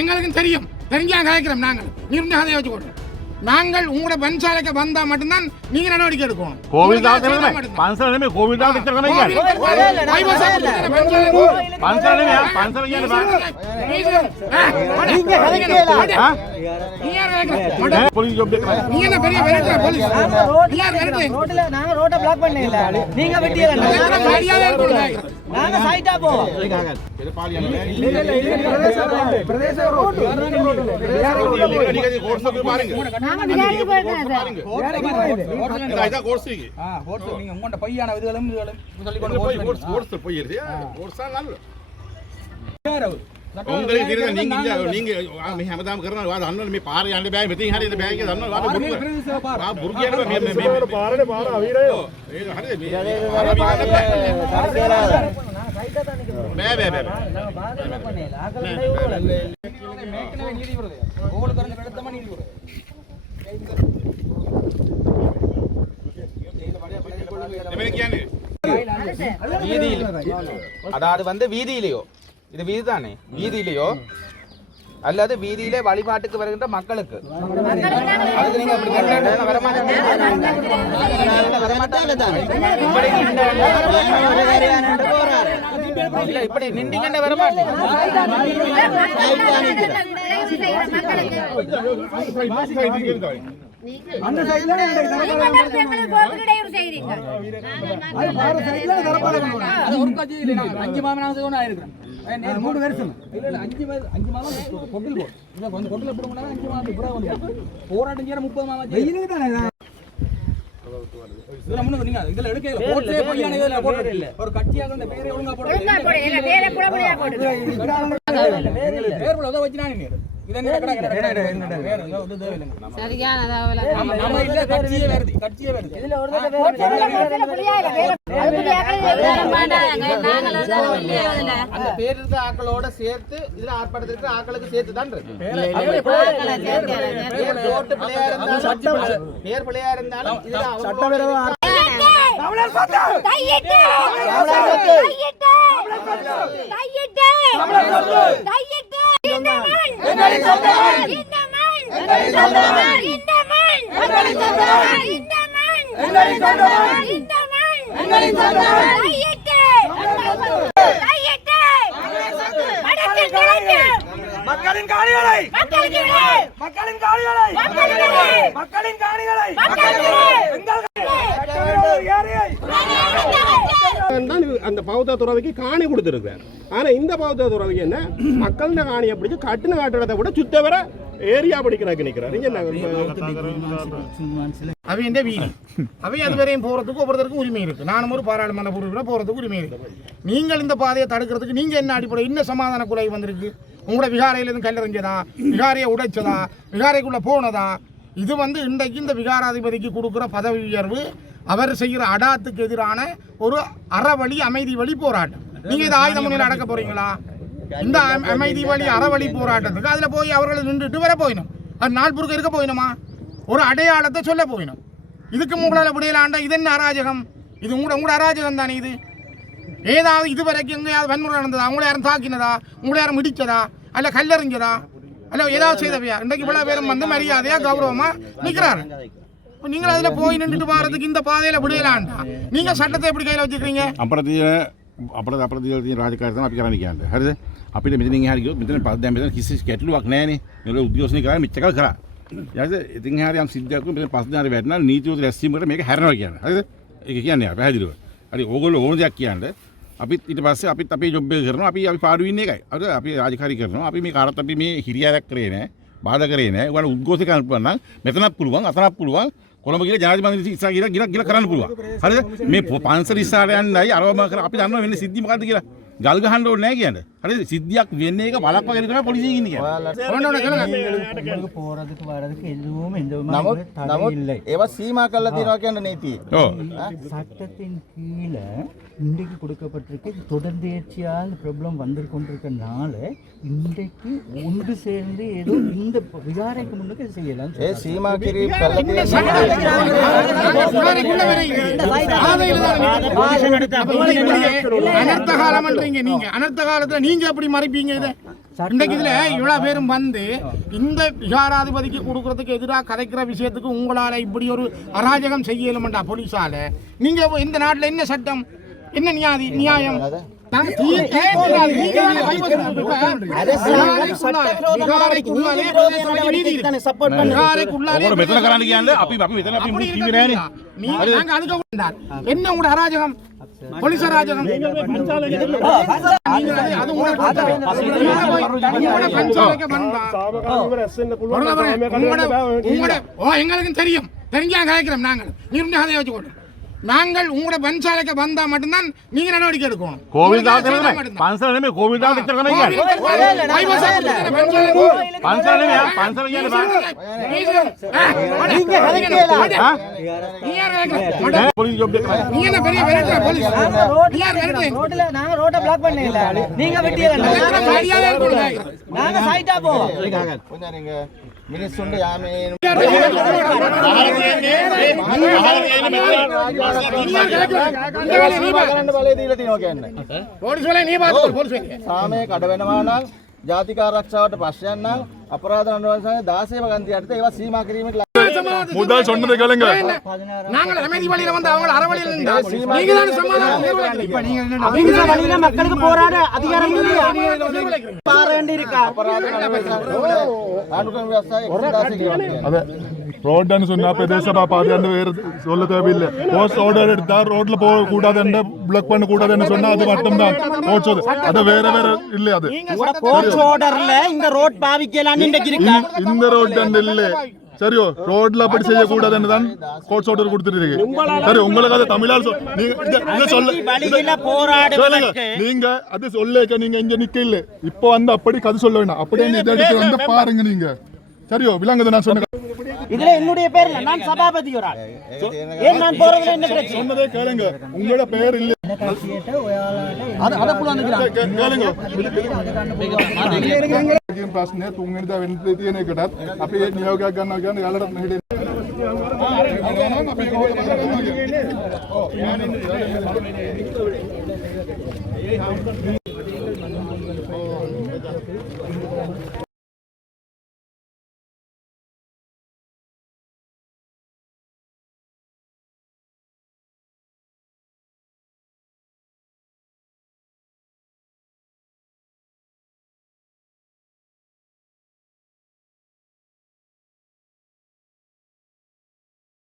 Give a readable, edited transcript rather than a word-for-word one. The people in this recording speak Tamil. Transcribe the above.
எங்களுக்கும் தெரியும் தெரிஞ்சா கலைக்கிறோம் நாங்கள் நீங்க அதை வச்சுக்கொள்றோம் நாங்கள் உங்களோட பஞ்சாலைக்கு வந்தா மட்டும்தான் நீங்க நடவடிக்கை எடுக்கணும் கோவில் பன்சாலமே கோவில் தான் அதாவது வந்து வீதியிலேயோ இது வீதி தானே வீதியிலேயோ அல்லது வீதியிலே வழிபாட்டுக்கு வருகின்ற மக்களுக்கு அதுக்கு நீங்க இப்படி நின்றீங்க வரமாட்டேன் அந்த சைடுல அது ஒரு கட்சி இல்ல 5 மாமனாவது ஒண்ணா இருக்குறேன் 3 வருஷம் இல்ல 5 மாமன் கொட்டில் போ இந்த வந்து கொட்டில் போடுங்க 5 மாமன் புறா வந்து போராட்டம் செய்யற 30 மாமன் வெயிலுக்கு தானே இதெல்லாம் முன்ன நீங்க இதெல்லாம் எடுக்கல போட்டே பையன இதெல்லாம் போடுறது இல்ல ஒரு கட்சியாக அந்த பேரே ஒழுங்கா போடுறது இல்ல பேரே புலபுலியா போடுறது பேர் புல அத வச்சினா நீ இதென்ன கடை வேற இது தேவையில்லை சரியான அதாவல நம்ம இல்ல கட்சியே வருது இதுல ஒரு புலியா இல்ல அது புலியா நாங்கள அந்த பேர் இருக்க ஆட்களோட சேர்த்து இதுல ஆர்ப்பாட்டத்துக்கு ஆட்களுக்கு சேர்த்து தான் இருக்கு ஓட்டு பிள்ளையா இருந்தாலும் பேர் பிள்ளையா இருந்தாலும் இதுல சட்டவிரோத தமிழர் சொத்து கையிட்டு தமிழர் சொத்து கையிட்டு தமிழர் சொத்து கையிட்டு இந்த மண் எங்களின் சொந்த மண் இந்த மண் எங்களின் சொந்த மண் இந்த மண் எங்களின் சொந்த மண் இந்த மண் எங்களின் சொந்த மண் இந்த மண் எங்களின் சொந்த மண் கையிட்டு கையிட்டு வடக்கில் கிழக்கு மக்களின் காணிகளை மக்களின் காணிகளை மக்களின் காணிகளை அந்த பௌத்த துறவிக்கு காணி கொடுத்துருக்காரு. ஆனா இந்த பௌத்த துறவிக்கு என்ன மக்கள் காணியை பிடிச்சு கட்டின காட்டுறதை விட சுத்த வர ஏரியா பிடிக்கிறாங்க நிற்கிறாரு. அவையின் வீடு அவை அதுவரையும் போறதுக்கு ஒவ்வொருத்தருக்கும் உரிமை இருக்கு. நானும் ஒரு பாராளுமன்ற உறுப்பினர் போறதுக்கு உரிமை இருக்கு. நீங்கள் இந்த பாதையை தடுக்கிறதுக்கு நீங்க என்ன அடிப்படை இன்னும் சமாதான குலை வந்திருக்கு? உங்களோட விகாரையிலிருந்து கல்லறிஞ்சதா, விகாரையை உடைச்சதா, விகாரைக்குள்ள போனதா? இது வந்து இன்றைக்கு இந்த விகாராதிபதிக்கு கொடுக்குற பதவி உயர்வு அவர் செய்கிற அடாத்துக்கு எதிரான ஒரு அறவழி அமைதி வழி போராட்டம். நீங்க இதை ஆயுத முனையில் அடக்க போறீங்களா? இந்த அமைதி வழி அறவழி போராட்டத்துக்கு அதுல போய் அவர்களை நின்றுட்டு வர போயிடும். அது நாள் பொறுக்க இருக்க போயிடுமா? ஒரு அடையாளத்தை சொல்ல போயிடும். இதுக்கு உங்களால் விடையிலாண்டா இது என்ன அராஜகம்? இது உங்களோட அராஜகம் தானே. இது ஏதாவது இதுவரைக்கும் எங்கேயாவது வன்முறை நடந்ததா? உங்களை யாரும் தாக்கினதா? உங்களை யாரும் இடிச்சதா? அல்ல கல்லறிஞ்சதா? அல்ல ஏதாவது செய்தவையா? இன்றைக்கு இவ்வளவு பேரும் வந்து மரியாதையா கௌரவமா நிற்கிறாரு. நீங்கள் அதுல போய் நின்றுட்டு பாரதுக்கு இந்த பாதையில விடையலாண்டா நீங்க சட்டத்தை எப்படி கையில வச்சுக்கிறீங்க? අපරදී රාජකාරී තමයි අපි කරන්නේ කියන්නේ. හරිද? අපිට මෙතනින් එහාට ගියොත් මෙතන දැන් මෙතන කිසි ගැටලුවක් නැහැනේ. මේක උද්ඝෝෂණය කරා මෙච්චර කරා. ඊට ඉතින් එහාට යම් සිද්ධියක් වුණා මෙතන පස් දිනාරේ වැටෙනවා නීතියෝද රැස්වීමකට මේක හැරෙනවා කියන්නේ. හරිද? ඒක කියන්නේ පැහැදිලිව. හරි ඕගොල්ලෝ ඕන දෙයක් කියන්නේ. අපිත් ඊට පස්සේ අපිත් අපේ ජොබ් එක කරනවා. අපි පාඩු ඉන්නේ එකයි. හරිද? අපි රාජකාරී කරනවා. අපි මේ කාටත් අපි මේ හිරියාවක් කරේ නැහැ. බාධා කරේ නැහැ. ඒගොල්ලෝ උද්ඝෝෂණය කරන්න පුළුවන් නම් මෙතනක් පුළුවන් අතනක් පුළුවන්. කොළඹ ගිහලා ජනාධිපති ඉස්සා ගිහලා කරන්න පුළුවන්. හරිද? මේ පන්සල ඉස්සරහට යන්නයි අරවම කර අපි දන්නවා වෙන්නේ සිද්ධි මොකද්ද කියලා. ගල් ගහන්න ඕනේ නැහැ කියන්නේ. හරිද? සිද්ධියක් වෙන්නේ එක වළක්වාගෙන තමයි පොලිසිය ඉන්නේ කියන්නේ. போறதுக்கு வர்றதுக்கு எதுவும் எந்த නමුත් නමුත් ඒවා සීමා කරලා තියෙනවා කියන නීතිය. ඔව්. சட்டத்தின் கீழே இன்றைக்கு கொடுக்கப்பட்டிருக்கு தொடர்ந்தேர்ச்சியால் ப்ராப்ளம் வந்து கொண்டிருக்கனால இன்றைக்கு ஒன்று சேர்ந்து ஏதோ இந்த விகாரைக்கு முன்னுக்கு செய்யலாம் ඒ සීමා කිරීම කරලා அனர்த்த காலம்ன்றீங்க நீங்க. அனர்த்த காலத்துல நீங்க எப்படி மறைப்பீங்க இதை? இன்னைக்கு இதுல இவ்வளவு பேரும் வந்து இந்த விகாராதிபதிக்கு கொடுக்கறதுக்கு எதிராக கதைக்கிற விஷயத்துக்கு உங்களால இப்படி ஒரு அராஜகம் செய்யலும்டா போலீஸால. நீங்க இந்த நாட்டுல என்ன சட்டம், என்ன நியாயம்? මෙතන කරන්න කියන්නේ අපි මෙතන අපි කිව්වේ නෑනේ. என்ன உங்களோட அராஜகம்? போலீஸ் அராஜகம். எங்களுக்கும் தெரியும், தெரிஞ்சா கலைக்கிறோம் நாங்கள். நீங்க அதை வச்சுக்கோங்க. நாங்கள் உங்களோட பஞ்சாலைக்கு வந்தா மட்டும்தான் நீங்க நடவடிக்கை எடுக்கணும். கோவில் தாத்தே பன்சல் නෙමෙයි கோவில் தாத்தே එච්චර තමයි කියන්නේ. பன்சல் නෙමෙයි பன்சல் කියන්නේ நீங்க கலைக்கல. நீ யார் கலைக்கல? போலீஸ் ஜாப் දෙක. நீ என்ன பெரிய வெரைட்டி போலீஸ்? நீ யார் வெரைட்டி? ரோட்ல நாங்க ரோட்ட பிளாக் பண்ணல நீங்க வெட்டியல நாங்க சைட்டா போ පුණ්‍යරිංග මිනිස්සුන්ට යාමේ කරන්න බලය දීලා තියෙනවා කියන්නේ. போலீஸ் வேலை நீ பாத்து போலீஸ் வேலை. සාමය කඩ වෙනවා නම් ජාතික ආරක්ෂාවට ප්‍රශ්නයක් නම් අපරාධ අනුවර්ෂණය 16 වගන්ති යටතේ ඒවා සීමා කිරීමට முதல் சொன்னதை கேளுங்க. நாங்கள் அமைதி வழியில வந்து அவங்க அறவழியில இருந்தா நீங்க தான் சமாதானம் நீங்க வழியில மக்களுக்கு போராட அதிகாரம் பார வேண்டி இருக்கா ආණ්ඩුක්‍රම ව්‍යවස්ථාවේ 116 කියනවා. அத ரோட்னு சொன்னா பிரதேச பாதையாண்டு வேற சொல்ல தேவையில்லை. போஸ்ட் ஆர்டர் எடுத்தா ரோட்ல போக கூடாதுன்னு பிளாக் பண்ண கூடாதுன்னு சொன்னா அது மட்டும் தான் போட்ஸ். அது வேற வேற இல்ல. அது போஸ்ட் ஆர்டர்ல இந்த ரோட் பாவிக்கலாம் இன்னைக்கு இருக்கா? இந்த ரோட் இல்ல. சரியோ ரோட்ல அப்படி செய்ய கூடாதுன்னு தான் கோர்ட் ஆர்டர் கொடுத்துருக்கு. சரி உங்களுக்கு அது தமிழால் நீங்க சொல்ல போராடுவதற்கு நீங்க அது சொல்லேக்க நீங்க இங்க நிக்க இல்ல. இப்போ வந்து அப்படி கதை சொல்ல வேண்டாம். அப்படியே இதை எடுத்து வந்து பாருங்க நீங்க. சரியோ விளங்குது நான் சொன்ன இதுல என்னுடைய பேர் இல்ல, நான் சபாபதி ஒரு ஆள். ஏன் நான் போறதுல என்ன பிரச்சனை? சொன்னதே கேளுங்க. உங்களோட பேர் இல்ல. ප්‍රශ්නය තුන්වෙනිදා වෙනදා තියෙන එකටත් අපි ඒ නියෝගයක් ගන්නවා කියන්නේ යාළුවටත් මෙහෙට